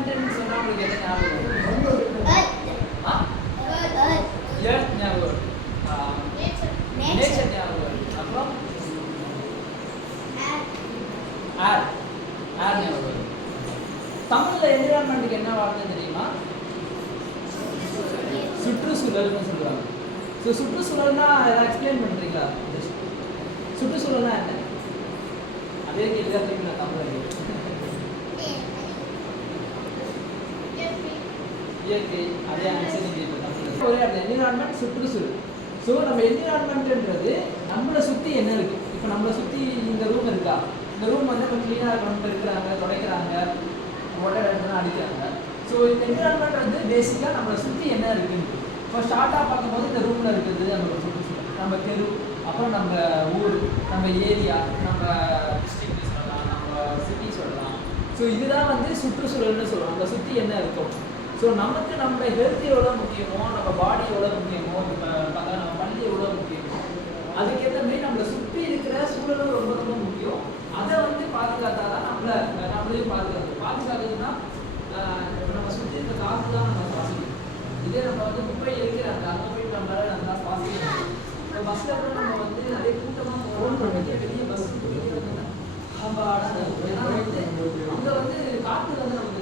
என்விரான்மெண்ட்னு சொன்னா உங்களுக்கு என்ன ஞாபகம் வரும்? எர்த் ஞாபகம் வரும். நேச்சர் ஞாபகம் வரும். அப்புறம் ஏர் ஞாபகம் வரும். தமிழ்ல என்விரான்மெண்ட்டுக்கு என்ன வார்த்தை தெரியுமா? சுற்றுச்சூழல்னு சொல்லுவாங்க. ஸோ சுற்றுச்சூழல்னா எதாவது எக்ஸ்பிளைன் பண்ணுறீங்களா? சுற்றுச்சூழல்னா என்ன? அதே கேள்வி தான் திரும்பி நான் தமிழ் இயற்கை அதே ஆன்சர் நீங்கள் ஒரே அந்த என்விரான்மெண்ட் சுற்றுச்சூழல். ஸோ நம்ம என்விரான்மெண்ட்ன்றது நம்மளை சுற்றி என்ன இருக்குது. இப்போ நம்மளை சுற்றி இந்த ரூம் இருக்கா, இந்த ரூம் வந்து நம்ம க்ளீனாக இருக்கணும், இருக்கிறாங்க, துடைக்கிறாங்க, ஒட்டை இடத்துலாம் அடிக்கிறாங்க. ஸோ இந்த என்விரான்மெண்ட் வந்து பேசிக்காக நம்மளை சுற்றி என்ன இருக்குன்னு இப்போ ஷார்ட்டாக பார்க்கும்போது இந்த ரூமில் இருக்கிறது நம்மளோட சுற்றுச்சூழல், நம்ம தெரு, அப்புறம் நம்ம ஊர், நம்ம ஏரியா, நம்ம டிஸ்ட்ரிக்ட் சொல்லலாம், நம்ம சிட்டி சொல்லலாம். ஸோ இதுதான் வந்து சுற்றுச்சூழல்னு சொல்லுவோம். நம்மளை சுற்றி என்ன இருக்கும். ஸோ நமக்கு நம்ம ஹெல்த் எவ்வளோ முக்கியமோ, நம்ம பாடி எவ்வளோ முக்கியமோ, இப்போ பார்த்தா நம்ம பள்ளி எவ்வளோ முக்கியமோ, அதுக்கேற்ற மாதிரி நம்மளை சுற்றி இருக்கிற சூழலும் ரொம்ப ரொம்ப முக்கியம். அதை வந்து பாதுகாத்தா தான் நம்மளையும் பாதுகாக்கிறதுனா நம்ம சுற்றி இருக்க காற்று தான் நம்ம சுவாசிக்கணும். இதே நம்ம வந்து குப்பை இருக்கிறாங்க, அங்கே போய் நம்மளால நல்லா சுவாசிக்கணும்.